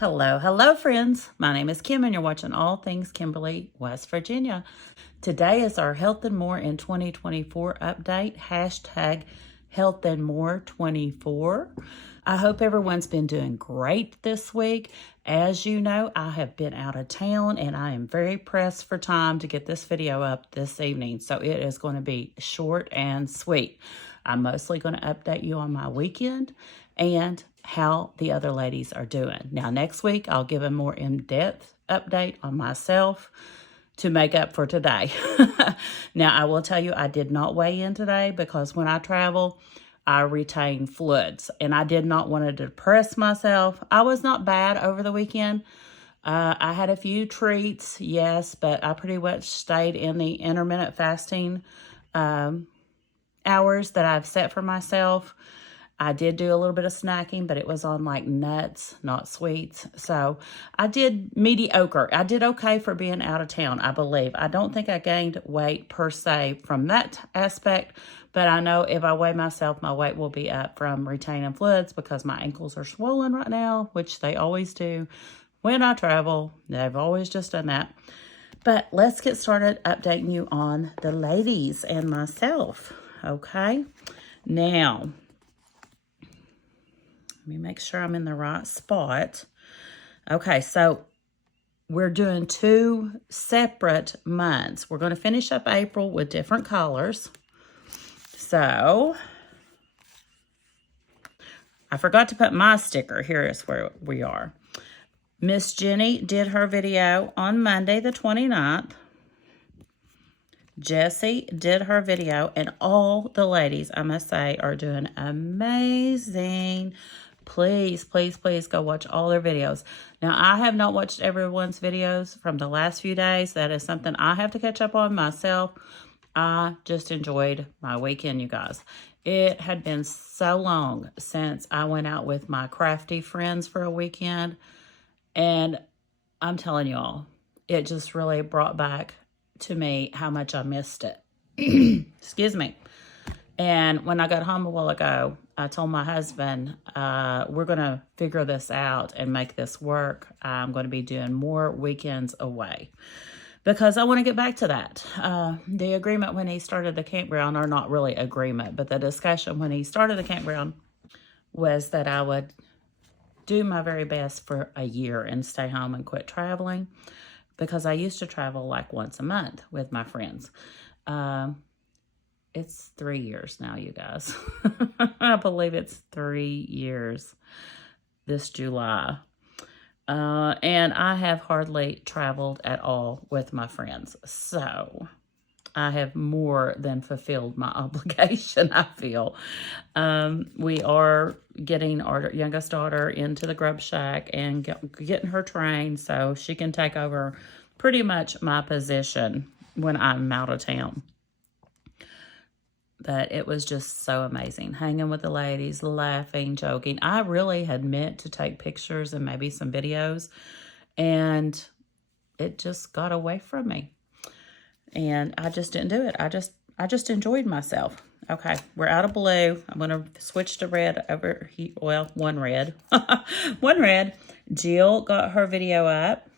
Hello, friends. My name is Kim, and you're watching All Things Kimberly, West Virginia. Today is our Health and More in 2024 update. Hashtag Health and More 24. I hope everyone's been doing great this week. As you know, I have been out of town, and I am very pressed for time to get this video up this evening. So it is going to be short and sweet. I'm mostly going to update you on my weekend and how the other ladies are doing. Now, next week, I'll give a more in-depth update on myself to make up for today. Now, I will tell you, I did not weigh in today because when I travel, I retain fluids, and I did not want to depress myself. I was not bad over the weekend. I had a few treats, yes, but I pretty much stayed in the intermittent fasting hours that I've set for myself. I did do a little bit of snacking, but it was on like nuts, not sweets. So I did mediocre. I did okay for being out of town, I believe. I don't think I gained weight per se from that aspect, but I know if I weigh myself, my weight will be up from retaining fluids because my ankles are swollen right now, which they always do when I travel. They've always just done that. But let's get started updating you on the ladies and myself, okay? Now, let me make sure I'm in the right spot. Okay, so we're doing 2 separate months. We're going to finish up April with different colors. So, I forgot to put my sticker. Here is where we are. Miss Jenny did her video on Monday the 29th. Jessi did her video, and all the ladies, I must say, are doing amazing. Please, please, please go watch all their videos. Now, I have not watched everyone's videos from the last few days. That is something I have to catch up on myself. I just enjoyed my weekend, you guys. It had been so long since I went out with my crafty friends for a weekend. And I'm telling y'all, it just really brought back to me how much I missed it. Excuse me. And when I got home a while ago, I told my husband, we're going to figure this out and make this work. I'm going to be doing more weekends away because I want to get back to that. The agreement when he started the campground, or not really agreement, but the discussion when he started the campground was that I would do my very best for a year and stay home and quit traveling, because I used to travel like once a month with my friends. It's 3 years now, you guys. I believe it's 3 years this July. And I have hardly traveled at all with my friends. So I have more than fulfilled my obligation, I feel. We are getting our youngest daughter into the grub shack and getting her trained so she can take over pretty much my position when I'm out of town. But it was just so amazing. Hanging with the ladies, laughing, joking. I really had meant to take pictures and maybe some videos, and it just got away from me. And I just didn't do it. I just enjoyed myself. Okay, we're out of blue. I'm going to switch to red over here. Well, one red. One red. Jill got her video up,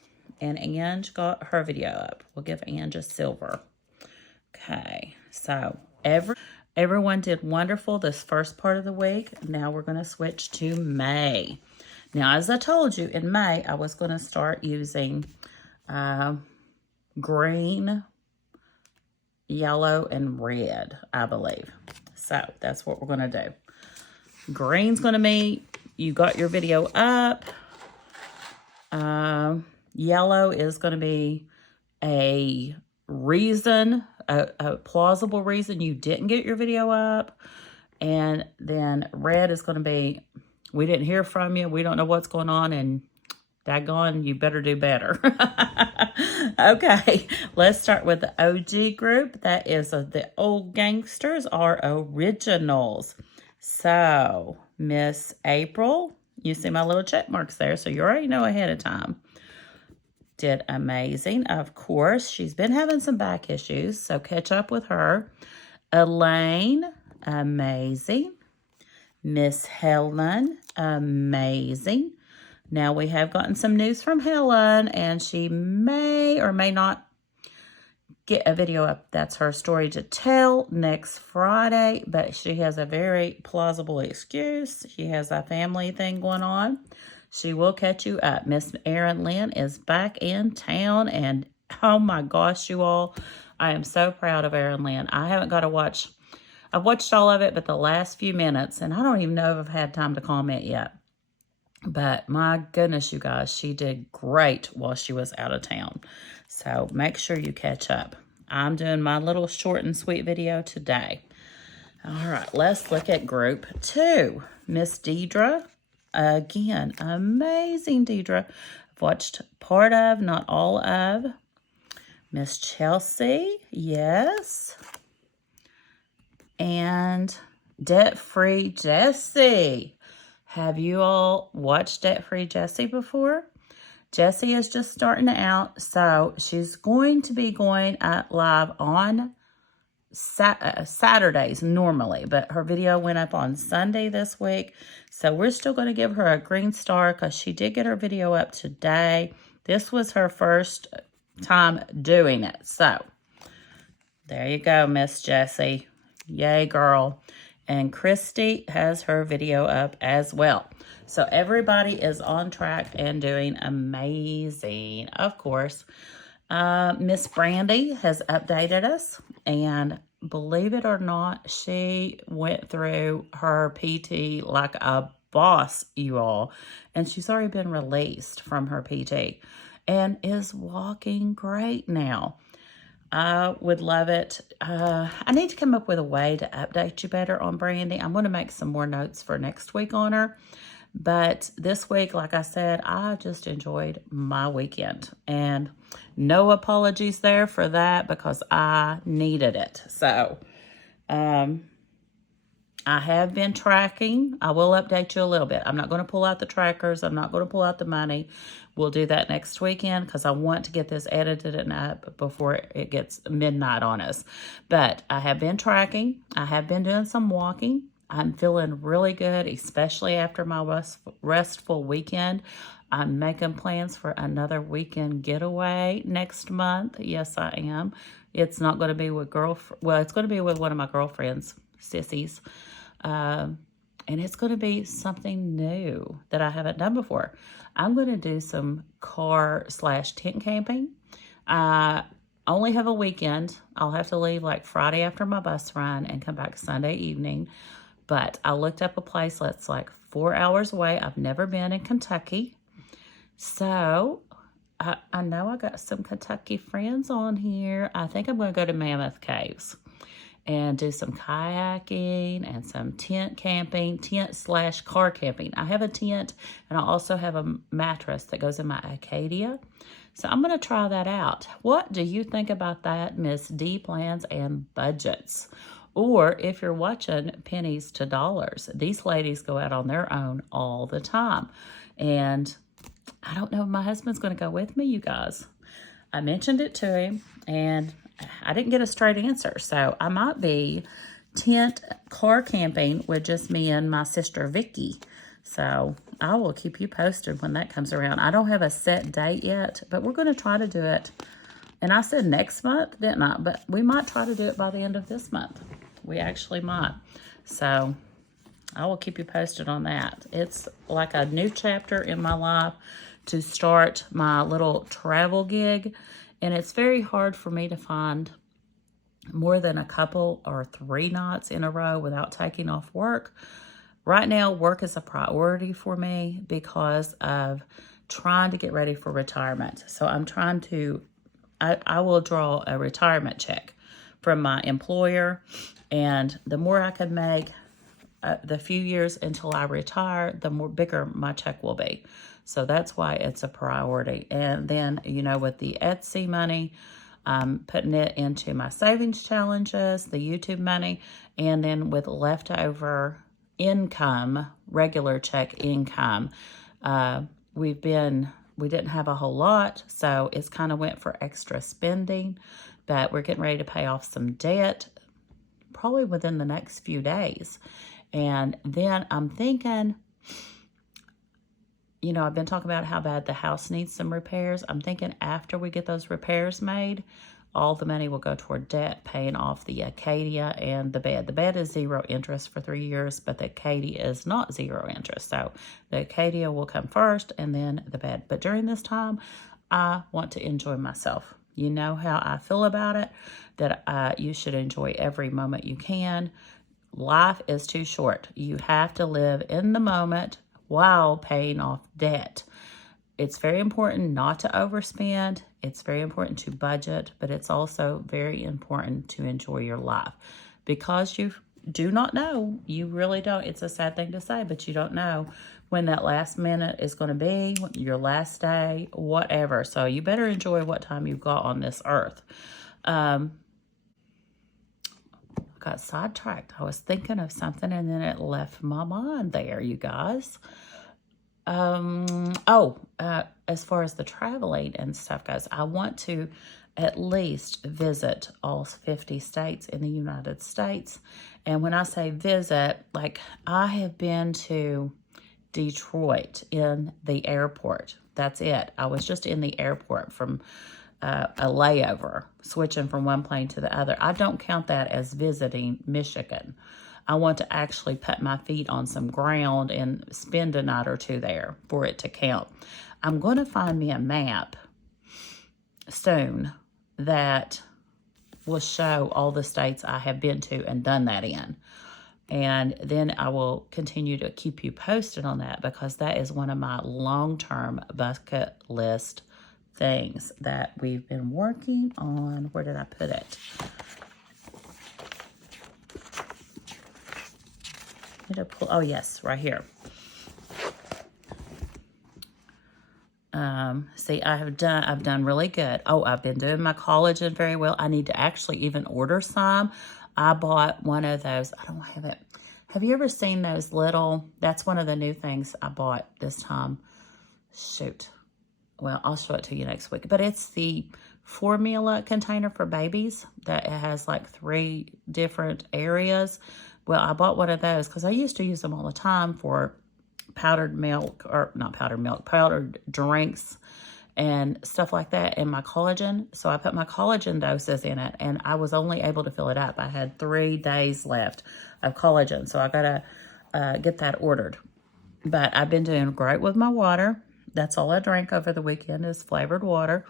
and Ange got her video up. We'll give Ange a silver. Okay, so everyone did wonderful this first part of the week. Now we're going to switch to May. Now, as I told you, in May, I was going to start using green, yellow, and red, I believe. So that's what we're going to do. Green's going to be, you got your video up. Yellow is going to be a reason, a plausible reason you didn't get your video up. And then red is going to be, we didn't hear from you, we don't know what's going on, and daggone, you better do better. Okay, let's start with the OG group. That is the Old Gangsters, our originals. So, Miss Apryl, you see my little check marks there, so you already know ahead of time. Did amazing. Of course, she's been having some back issues, so catch up with her. Elaine, amazing. Miss Helen, amazing. Now, we have gotten some news from Helen, and she may or may not get a video up. That's her story to tell next Friday, but she has a very plausible excuse. She has a family thing going on. She will catch you up. Miss AarynLynn is back in town, and oh my gosh, you all, I am so proud of AarynLynn. I haven't got to watch, I've watched all of it, but the last few minutes, and I don't even know if I've had time to comment yet. But my goodness, you guys, she did great while she was out of town. So make sure you catch up. I'm doing my little short and sweet video today. All right, let's look at group 2. Miss Deidra, again, amazing Deidra. I've watched part of, not all of. Miss Chelsea, yes. And Debt-Free Jessi. Have you all watched Debt-Free Jessi before? Jessi is just starting out, so she's going to be going live on Saturdays normally, but her video went up on Sunday this week, so we're still going to give her a green star because she did get her video up today. This was her first time doing it, so there you go, Miss Jessi. Yay, girl. And Christy has her video up as well. So everybody is on track and doing amazing. Of course, Miss Brandy has updated us. And believe it or not, she went through her PT like a boss, you all. And she's already been released from her PT and is walking great now. I would love it. I need to come up with a way to update you better on Brandy. I'm going to make some more notes for next week on her. But this week, like I said, I just enjoyed my weekend. And no apologies there for that because I needed it. So, I have been tracking. I will update you a little bit. I'm not going to pull out the trackers. I'm not going to pull out the money. We'll do that next weekend because I want to get this edited and up before it gets midnight on us. But I have been tracking. I have been doing some walking. I'm feeling really good, especially after my restful weekend. I'm making plans for another weekend getaway next month. Yes, I am. It's not going to be with it's going to be with one of my girlfriends, sissies. And it's going to be something new that I haven't done before. I'm going to do some car/tent camping. I only have a weekend. I'll have to leave like Friday after my bus run and come back Sunday evening. But I looked up a place that's like 4 hours away. I've never been in Kentucky. So I know I got some Kentucky friends on here. I think I'm going to go to Mammoth Caves and do some kayaking and some tent camping, tent/car camping. I have a tent and I also have a mattress that goes in my Acadia. So I'm going to try that out. What do you think about that, Miss D Plans and Budgets? Or if you're watching Pennies to Dollars, these ladies go out on their own all the time. And I don't know if my husband's going to go with me, you guys. I mentioned it to him and I didn't get a straight answer. So I might be car camping with just me and my sister Vicky. So I will keep you posted when that comes around. I don't have a set date yet, but we're going to try to do it. And I said next month, didn't I? But we might try to do it by the end of this month. We actually might. So I will keep you posted on that. It's like a new chapter in my life to start my little travel gig. And it's very hard for me to find more than a couple or 3 nights in a row without taking off work. Right now, work is a priority for me because of trying to get ready for retirement. So I'm trying to, I will draw a retirement check from my employer. And the more I can make the few years until I retire, the more bigger my check will be. So that's why it's a priority. And then, you know, with the Etsy money, I'm putting it into my savings challenges, the YouTube money, and then with leftover income, regular check income, we didn't have a whole lot, so it's kind of went for extra spending, but we're getting ready to pay off some debt probably within the next few days. And then I'm thinking, you know, I've been talking about how bad the house needs some repairs. I'm thinking after we get those repairs made, all the money will go toward debt, paying off the Acadia and the bed. The bed is 0 interest for 3 years, but the Acadia is not 0 interest. So the Acadia will come first and then the bed. But during this time, I want to enjoy myself. You know how I feel about it, that you should enjoy every moment you can. Life is too short. You have to live in the moment while paying off debt. It's very important not to overspend. It's very important to budget, but it's also very important to enjoy your life, because you do not know. You really don't. It's a sad thing to say, but you don't know when that last minute is going to be, your last day, whatever. So you better enjoy what time you've got on this earth. Got sidetracked. I was thinking of something and then it left my mind there, you guys. As far as the traveling and stuff goes, I want to at least visit all 50 states in the United States. And when I say visit, like, I have been to Detroit in the airport. That's it. I was just in the airport from a layover, switching from one plane to the other. I don't count that as visiting Michigan. I want to actually put my feet on some ground and spend a night or two there for it to count. I'm going to find me a map soon that will show all the states I have been to and done that in. And then I will continue to keep you posted on that, because that is one of my long-term bucket list things that we've been working on. Where did I put it? Oh yes, right here. See, I've done really good. Oh, I've been doing my collagen very well. I need to actually even order some. I bought one of those. I don't have it. Have you ever seen those little, that's one of the new things I bought this time. Shoot. Well, I'll show it to you next week. But it's the formula container for babies that it has like 3 different areas. Well, I bought one of those because I used to use them all the time for powdered milk, or not powdered milk, powdered drinks and stuff like that, and my collagen. So I put my collagen doses in it, and I was only able to fill it up. I had 3 days left of collagen, so I gotta get that ordered. But I've been doing great with my water. That's all I drank over the weekend is flavored water.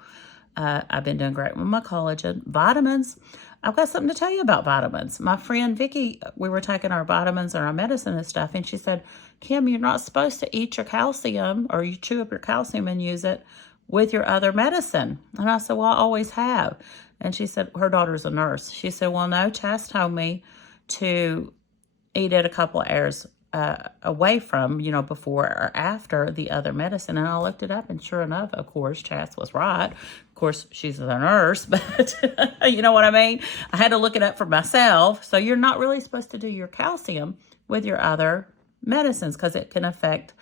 I've been doing great with my collagen. Vitamins. I've got something to tell you about vitamins. My friend Vicky, we were taking our vitamins and our medicine and stuff, and she said, Kim, you're not supposed to eat your calcium, or you chew up your calcium and use it with your other medicine. And I said, well, I always have. And she said, her daughter's a nurse. She said, well, no, Chas told me to eat it a couple of hours away from, before or after the other medicine. And I looked it up, and sure enough, of course, Chas was right. Of course, she's a nurse, but you know what I mean? I had to look it up for myself. So you're not really supposed to do your calcium with your other medicines, because it can affect,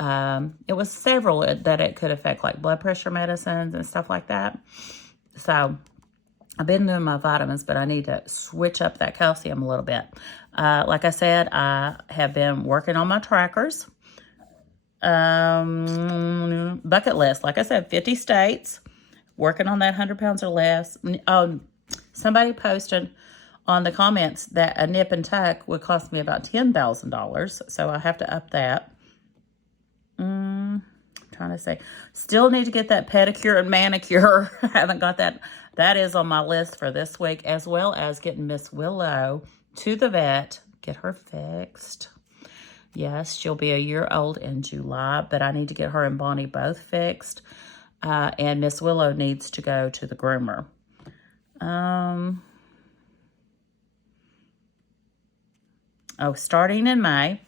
it was several that it could affect, like blood pressure medicines and stuff like that. So I've been doing my vitamins, but I need to switch up that calcium a little bit. Like I said, I have been working on my trackers. Bucket list, like I said, 50 states, working on that 100 pounds or less. Somebody posted on the comments that a nip and tuck would cost me about $10,000. So I have to up that. Trying to say, still need to get that pedicure and manicure. I haven't got that. That is on my list for this week, as well as getting Miss Willow to the vet, get her fixed. Yes, she'll be a year old in July, but I need to get her and Bonnie both fixed. And Miss Willow needs to go to the groomer. Starting in May,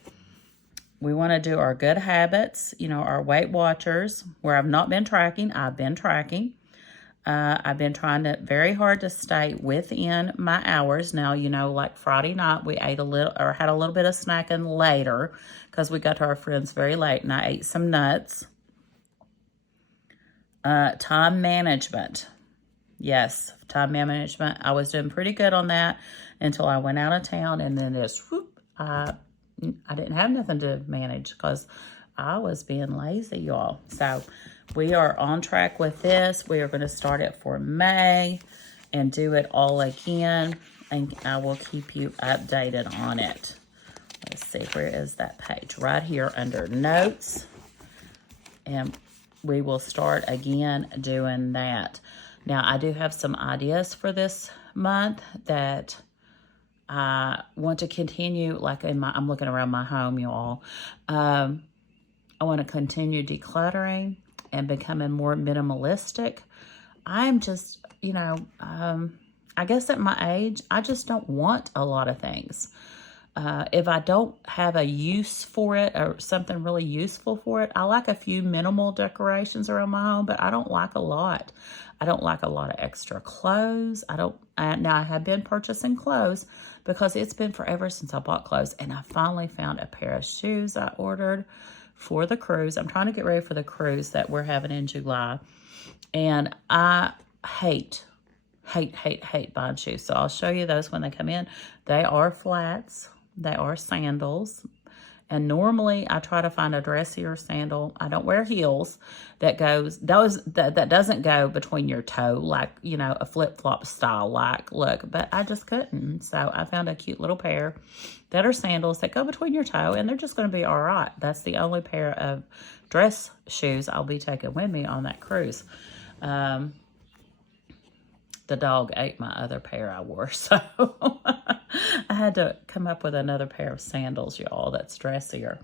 we want to do our good habits, our Weight Watchers, where I've not been tracking. I've been tracking. I've been trying very hard to stay within my hours. Now, like Friday night, we ate had a little bit of snacking later because we got to our friends very late, and I ate some nuts. Time management. Yes, time management. I was doing pretty good on that until I went out of town, and then I didn't have nothing to manage because I was being lazy, y'all. So we are on track with this. We are going to start it for May and do it all again. And I will keep you updated on it. Let's see, where is that page? Right here under notes. And we will start again doing that. Now, I do have some ideas for this month that I want to continue, like I'm looking around my home, y'all. I want to continue decluttering and becoming more minimalistic. I'm just, I guess at my age, I just don't want a lot of things. If I don't have a use for it or something really useful for it, I like a few minimal decorations around my home, but I don't like a lot. I don't like a lot of extra clothes. Now I have been purchasing clothes because it's been forever since I bought clothes, and I finally found a pair of shoes I ordered for the cruise. I'm trying to get ready for the cruise that we're having in July, and I hate buying shoes. So I'll show you those when they come in. They are flats. They are sandals. And normally I try to find a dressier sandal. I don't wear heels that doesn't go between your toe, like, a flip-flop style look, but I just couldn't. So I found a cute little pair that are sandals that go between your toe, and they're just going to be all right. That's the only pair of dress shoes I'll be taking with me on that cruise. The dog ate my other pair I wore, so I had to come up with another pair of sandals, y'all, that's dressier.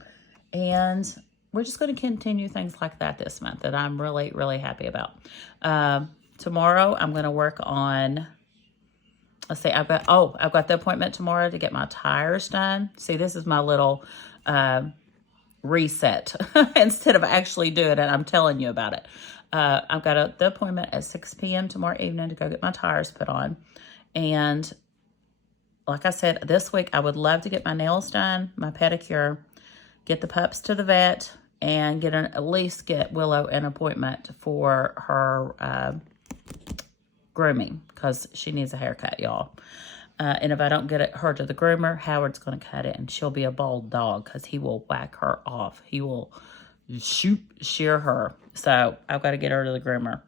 And we're just going to continue things like that this month that I'm really, really happy about. Tomorrow, I'm going to work on, let's see, I've got the appointment tomorrow to get my tires done. See, this is my little reset instead of actually doing it. I'm telling you about it. I've got the appointment at 6 p.m. tomorrow evening to go get my tires put on. And like I said, this week I would love to get my nails done, my pedicure, get the pups to the vet, and at least get Willow an appointment for her grooming, because she needs a haircut, y'all. And if I don't get her to the groomer, Howard's going to cut it, and she'll be a bald dog because he will whack her off. He will shear her. So I've got to get her to the groomer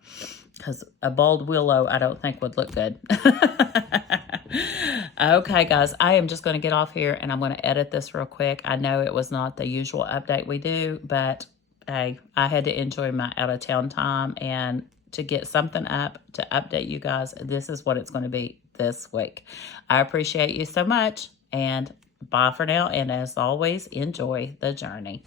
because a bald Willow I don't think would look good. Okay, guys, I am just going to get off here and I'm going to edit this real quick. I know it was not the usual update we do, but hey, I had to enjoy my out-of-town time, and to get something up to update you guys, this is what it's going to be this week. I appreciate you so much, and bye for now. And as always, enjoy the journey.